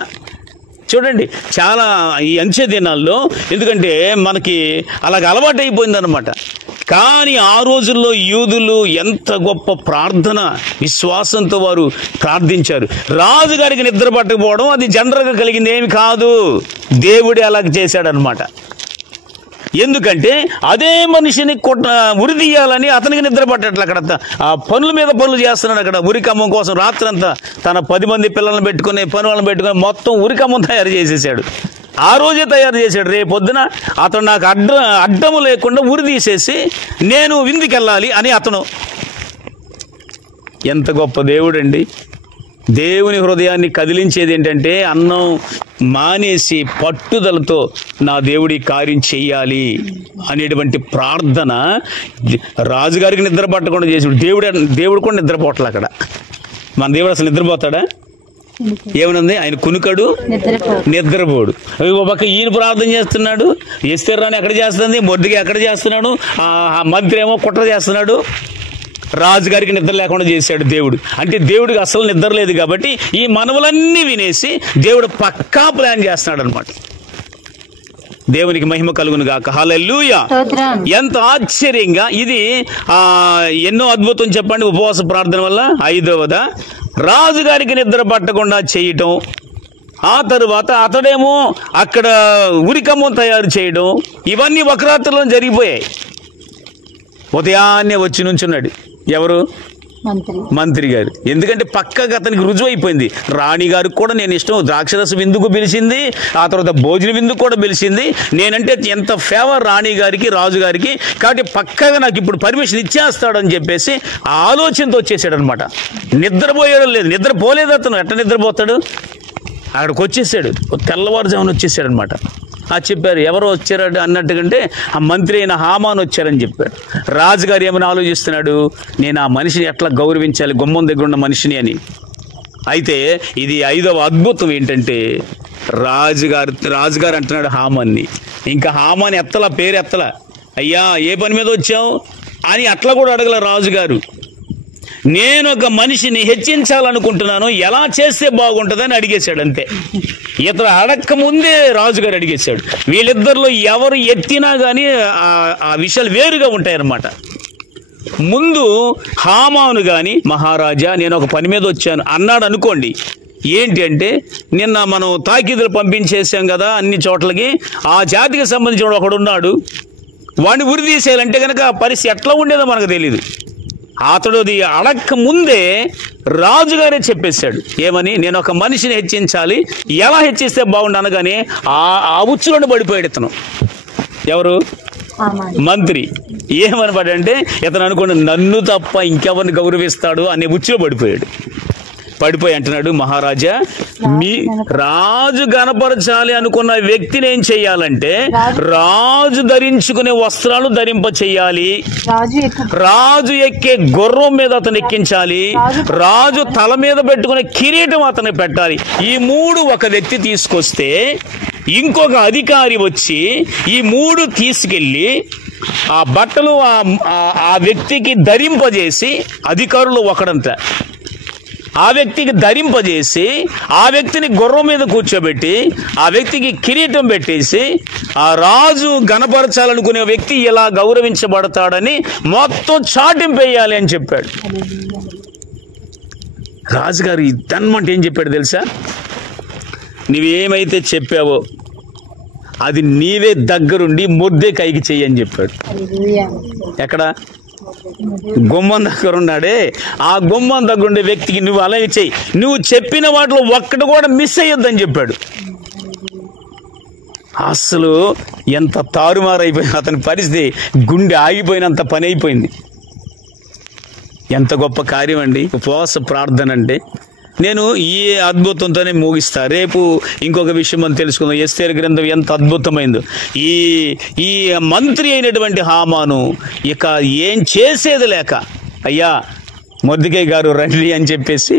చూడండి చాలా ఈ అంచె దినాల్లో, ఎందుకంటే మనకి అలాగ అలవాటు అయిపోయిందన్నమాట. కానీ ఆ రోజుల్లో యూదులు ఎంత గొప్ప ప్రార్థన విశ్వాసంతో వారు ప్రార్థించారు. రాజుగారికి నిద్ర పట్టకపోవడం అది జనరల్గా కలిగింది ఏమి కాదు, దేవుడే అలాగ చేశాడనమాట. ఎందుకంటే అదే మనిషిని ఉరి తీయాలని అతనికి నిద్ర పట్టట్లే. అక్కడ ఆ పనుల మీద పనులు చేస్తున్నాడు. అక్కడ ఉరికమ్మం కోసం రాత్రంతా తన 10 మంది పిల్లల్ని పెట్టుకుని పని వాళ్ళని పెట్టుకుని మొత్తం ఉరికమ్మం తయారు చేసేసాడు. ఆ రోజే తయారు చేశాడు. రేపొద్దున అతను నాకు అడ్డము లేకుండా ఉరి తీసేసి నేను విందుకెళ్ళాలి అని అతను. ఎంత గొప్ప దేవుడండి. దేవుని హృదయాన్ని కదిలించేది ఏంటంటే అన్నం మానేసి పట్టుదలతో నా దేవుడి కార్యం చెయ్యాలి అనేటువంటి ప్రార్థన. రాజుగారికి నిద్ర పట్టకుండా చేసాడు. దేవుడు కూడా నిద్రపోవట్లే అక్కడ. మన దేవుడు అసలు నిద్రపోతాడా? ఏమనుంది, ఆయన కునుకడు నిద్రపోడు. ఒక పక్క ఈయన ప్రార్థన చేస్తున్నాడు, ఎస్తేర్ రాణి ఎక్కడ చేస్తుంది, మొర్దెకై ఎక్కడ చేస్తున్నాడు, ఆ మంత్రి ఏమో కుట్ర చేస్తున్నాడు. రాజుగారికి నిద్ర లేకుండా చేశాడు దేవుడు. అంటే దేవుడికి అసలు నిద్ర లేదు కాబట్టి ఈ మనవులన్నీ వినేసి దేవుడు పక్కా ప్లాన్ చేస్తున్నాడు అనమాట. దేవునికి మహిమ కలుగును గాక. హల్లెలూయా. ఎంత ఆశ్చర్యంగా ఇది. ఎన్నో అద్భుతం చెప్పండి ఉపవాస ప్రార్థన వల్ల. 5వది రాజుగారికి నిద్ర పట్టకుండా చేయటం. ఆ తరువాత అతడేమో అక్కడ ఉరికమ్మం తయారు చేయడం. ఇవన్నీ ఒక రాత్రిలో జరిగిపోయాయి. ఉదయాన్నే వచ్చి నుంచున్నాడు. ఎవరు? మంత్రి గారు. ఎందుకంటే పక్కగా అతనికి రుజువు అయిపోయింది. రాణి గారికి కూడా నేను ఇష్టం, ద్రాక్షరస విందుకు పిలిచింది, ఆ తర్వాత భోజన విందుకు కూడా పిలిచింది. నేనంటే ఎంత ఫేవర్ రాణి గారికి, రాజు గారికి. కాబట్టి పక్కగా నాకు ఇప్పుడు పర్మిషన్ ఇచ్చేస్తాడని చెప్పేసి ఆ ఆలోచనతో వచ్చేసాడు అనమాట. నిద్రపోయాడు లేదు, నిద్రపోలేదు అతను. ఎట్లా నిద్రపోతాడు? అక్కడికి వచ్చేసాడు, తెల్లవారుజామున వచ్చేసాడు అనమాట. చెప్పారు ఎవరో వచ్చారు అన్నట్టుకంటే ఆ మంత్రి అయిన హామాన్ వచ్చారని చెప్పాడు. రాజుగారు ఏమైనా ఆలోచిస్తున్నాడు, నేను ఆ మనిషిని ఎట్లా గౌరవించాలి, గుమ్మం దగ్గర ఉన్న మనిషిని అని. అయితే ఇది 5వ అద్భుతం ఏంటంటే రాజుగారు అంటున్నాడు హామాన్ని. ఇంకా హామాన్ ఎత్తలా, పేరు ఎత్తలా. అయ్యా ఏ పని మీద వచ్చావు అని అట్లా కూడా అడగల రాజుగారు. నేను ఒక మనిషిని హెచ్చించాలనుకుంటున్నాను, ఎలా చేస్తే బాగుంటుందని అడిగేశాడు అంతే. ఇతను అడక్క ముందే రాజుగారు అడిగేశాడు. వీళ్ళిద్దరిలో ఎవరు ఎత్తినా కానీ ఆ విషయాలు వేరుగా ఉంటాయన్నమాట. ముందు హామాను కానీ మహారాజా నేను ఒక పని మీద వచ్చాను అన్నాడు అనుకోండి. ఏంటి అంటే నిన్న మనం తాకీదులు పంపించేసాం కదా అన్ని చోట్లకి, ఆ జాతికి సంబంధించిన ఒకడు ఉన్నాడు, వాడిని ఉరి తీసేయాలంటే కనుక పరిస్థితి ఎట్లా ఉండేదో మనకు తెలియదు. అతడు అది అడక్క ముందే రాజుగారే చెప్పేశాడు. ఏమని? నేను ఒక మనిషిని హెచ్చించాలి, ఎలా హెచ్చిస్తే బాగుండు అనగానే ఆ ఉచ్చులోనే పడిపోయాడు ఇతను. ఎవరు? మంత్రి. ఏమని పడంటే ఇతను అనుకోండి నన్ను తప్ప ఇంకెవరిని గౌరవిస్తాడు అనే ఉచ్చులో పడిపోయి అంటున్నాడు, మహారాజా మీ రాజు గణపరచాలి అనుకున్న వ్యక్తిని ఏం చెయ్యాలంటే రాజు ధరించుకునే వస్త్రాలు ధరింప చెయ్యాలి, రాజు ఎక్కే గుర్రం మీద అతను ఎక్కించాలి, రాజు తల మీద పెట్టుకునే కిరీటం అతను పెట్టాలి. ఈ మూడు ఒక వ్యక్తి తీసుకొస్తే ఇంకొక అధికారి వచ్చి ఈ మూడు తీసుకెళ్ళి ఆ బట్టలు ఆ వ్యక్తికి ధరింపజేసి, అధికారులు ఒకడంట, ఆ వ్యక్తికి ధరింపజేసి ఆ వ్యక్తిని గుర్రం మీద కూర్చోబెట్టి ఆ వ్యక్తికి కిరీటం పెట్టేసి ఆ రాజు గణపరచాలనుకునే వ్యక్తి ఇలా గౌరవించబడతాడని మొత్తం చాటింపేయాలి అని చెప్పాడు. రాజుగారు ఇదన్నమాట ఏం చెప్పాడు తెలుసా? నువ్వేమైతే చెప్పావో అది నీవే దగ్గరుండి మొర్దెకాయికి చెయ్యి అని చెప్పాడు. ఎక్కడ? గుమ్మం దగ్గర ఉన్నాడే, ఆ గుమ్మం దగ్గర ఉండే వ్యక్తికి నువ్వు అలాగే చెయ్యి, నువ్వు చెప్పిన వాటిలో ఒక్కటి కూడా మిస్ అయ్యొద్దని చెప్పాడు. అసలు ఎంత తారుమారైపోయింది అతని పరిస్థితి, గుండె ఆగిపోయినంత పని అయిపోయింది. ఎంత గొప్ప కార్యం అండి ఉపవాస ప్రార్థన అంటే. నేను ఈ అద్భుతంతోనే ముగిస్తా. రేపు ఇంకొక విషయం మనం తెలుసుకుందాం. ఎస్తేరు గ్రంథం ఎంత అద్భుతమైందో. ఈ మంత్రి అయినటువంటి హామాను ఇక ఏం చేసేది లేక, అయ్యా మొర్దెకాయి గారు రండి అని చెప్పేసి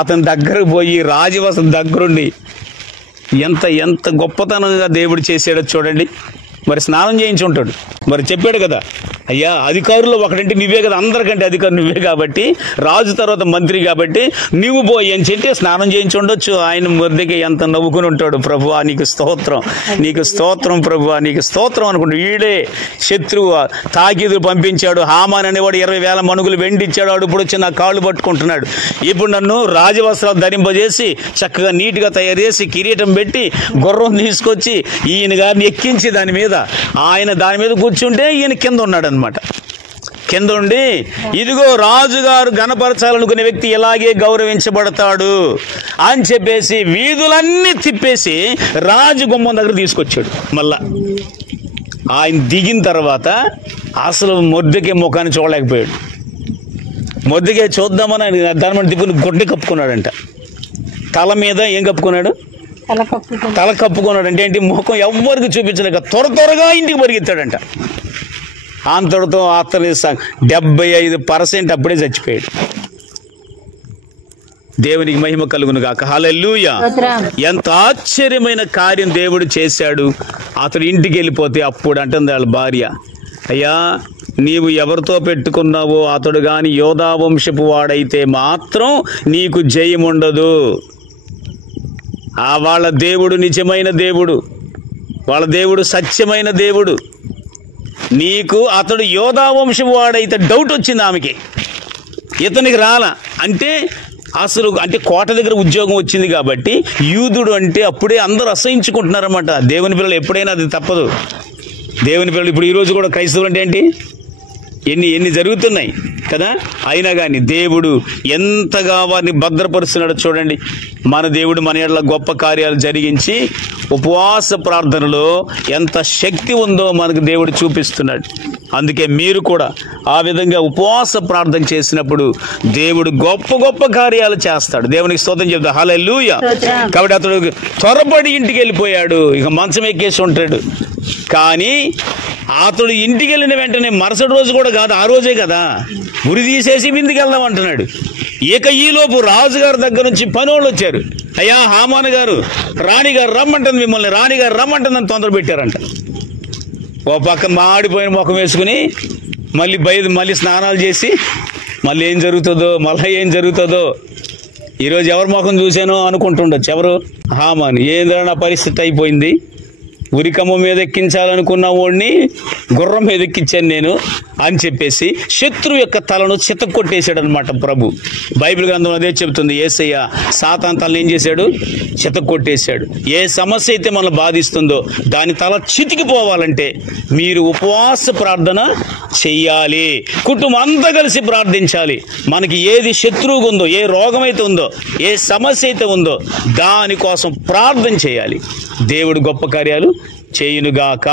అతని దగ్గరకు పోయి రాజవసం దగ్గరుండి ఎంత గొప్పతనంగా దేవుడు చేసాడో చూడండి. మరి స్నానం చేయించి ఉంటాడు. మరి చెప్పాడు కదా, అయ్యా అధికారులు ఒకటంటే నువ్వే కదా, అందరికంటే అధికారు నువ్వే కాబట్టి, రాజు తర్వాత మంత్రి కాబట్టి నువ్వు పోయి అని చెప్పి స్నానం చేయించి ఉండొచ్చు. ఆయన మొర్దెకాయి ఎంత నవ్వుకుని ఉంటాడు, ప్రభువా నీకు స్తోత్రం, నీకు స్తోత్రం ప్రభువా నీకు స్తోత్రం అనుకుంటూ. వీడే శత్రువు తాకీదులు పంపించాడు, హామాన్ అనేవాడు 20,000 మణుగులు వెండిచ్చాడు, వాడు ఇప్పుడు వచ్చి నా కాళ్ళు పట్టుకుంటున్నాడు, ఇప్పుడు నన్ను రాజవస్త్రాలు ధరింపజేసి చక్కగా నీట్గా తయారు చేసి కిరీటం పెట్టి గుర్రం తీసుకొచ్చి ఈయన గారిని ఎక్కించి దాని మీద ఆయన దాని మీద కూర్చుంటే ఈయన కింద ఉన్నాడు అనమాట. కింద ఉండి ఇదిగో రాజుగారు గణపరచాలనుకునే వ్యక్తి ఇలాగే గౌరవించబడతాడు అని చెప్పేసి వీధులన్నీ తిప్పేసి రాజు గుమ్మం దగ్గర తీసుకొచ్చాడు. మళ్ళా ఆయన దిగిన తర్వాత అసలు మొర్దెకాయి ముఖాన్ని చూడలేకపోయాడు. మొర్దెకాయి చూద్దామని దాని తిప్పుని గుడ్డ కప్పుకున్నాడంట. తల మీద ఏం కప్పుకున్నాడు? తల కప్పుకున్నాడు. అంటే ఏంటి? ముఖం ఎవ్వరికి చూపించలేక త్వరగా ఇంటికి పరిగెత్తాడంట. అంతటితో అతని 75% అప్పుడే చచ్చిపోయాడు. దేవునికి మహిమ కలుగును గాక. హల్లెలూయా. ఎంత ఆశ్చర్యమైన కార్యం దేవుడు చేశాడు. అతడు ఇంటికి వెళ్ళిపోతే అప్పుడు అంటుంది వాళ్ళ భార్య, అయ్యా నీవు ఎవరితో పెట్టుకున్నావో అతడు గాని యోధా వంశపు వాడైతే మాత్రం నీకు జయముండదు. వాళ్ళ దేవుడు నిజమైన దేవుడు, వాళ్ళ దేవుడు సత్యమైన దేవుడు. నీకు అతడు యోధా వంశం వాడైతే డౌట్ వచ్చింది ఆమెకి, ఇతనికి రాలా అంటే అసలు అంటే కోట దగ్గర ఉద్యోగం వచ్చింది కాబట్టి యూదుడు అంటే అప్పుడే అందరూ అసహించుకుంటున్నారన్నమాట. దేవుని పిల్లలు ఎప్పుడైనా అది తప్పదు. దేవుని పిల్లలు ఇప్పుడు ఈరోజు కూడా క్రైస్తవులు అంటే ఏంటి, ఎన్ని జరుగుతున్నాయి కదా. అయినా కానీ దేవుడు ఎంతగా వారిని భద్రపరుస్తున్నాడో చూడండి. మన దేవుడు మన ఎడల గొప్ప కార్యాలు జరిగించి ఉపవాస ప్రార్థనలో ఎంత శక్తి ఉందో మనకు దేవుడు చూపిస్తున్నాడు. అందుకే మీరు కూడా ఆ విధంగా ఉపవాస ప్రార్థన చేసినప్పుడు దేవుడు గొప్ప కార్యాలు చేస్తాడు. దేవునికి స్తోత్రం చెప్తా. హల్లెలూయా. కాబట్టి అతడు త్వరపడి ఇంటికి వెళ్ళిపోయాడు. ఇక మంచం ఎక్కేసి ఉంటాడు. కానీ అతడు ఇంటికి వెళ్ళిన వెంటనే మరుసటి రోజు కూడా కాదు, ఆ రోజే కదా ఉరి తీసేసి విందుకు వెళ్దాం అంటున్నాడు. ఇక ఈలోపు రాజుగారి దగ్గర నుంచి పనోళ్ళు వచ్చారు. అయ్యా హామాను గారు, రాణిగారు రమ్మంటుంది మిమ్మల్ని, రాణిగారు రమ్మంటుందని తొందర పెట్టారంట. ఓ పక్క మాడిపోయిన ముఖం వేసుకుని మళ్ళీ స్నానాలు చేసి మళ్ళీ ఏం జరుగుతుందో ఈరోజు ఎవరి ముఖం చూశానో అనుకుంటుండొచ్చు. ఎవరు? హామాను. ఏందో నా పరిస్థితి అయిపోయింది, ఉరికమ్మ మీద ఎక్కించాలనుకున్న వాడిని గుర్రం మీద ఎక్కించాను నేను అని చెప్పేసి శత్రువు యొక్క తలను చితక్కొట్టేశాడు అనమాట ప్రభు. బైబిల్ గ్రంథం అదే చెబుతుంది. యేసయ్య సాతాను తలను ఏం చేశాడు? చితక్కొట్టేశాడు. ఏ సమస్య అయితే మనల్ని బాధిస్తుందో దాని తల చితికిపోవాలంటే మీరు ఉపవాస ప్రార్థన చెయ్యాలి. కుటుంబం అంతా కలిసి ప్రార్థించాలి. మనకి ఏది శత్రువుగా ఉందో, ఏ రోగం అయితే ఉందో, ఏ సమస్య అయితే ఉందో దానికోసం ప్రార్థన చేయాలి. దేవుడు గొప్ప కార్యాలు చేయునుగాక.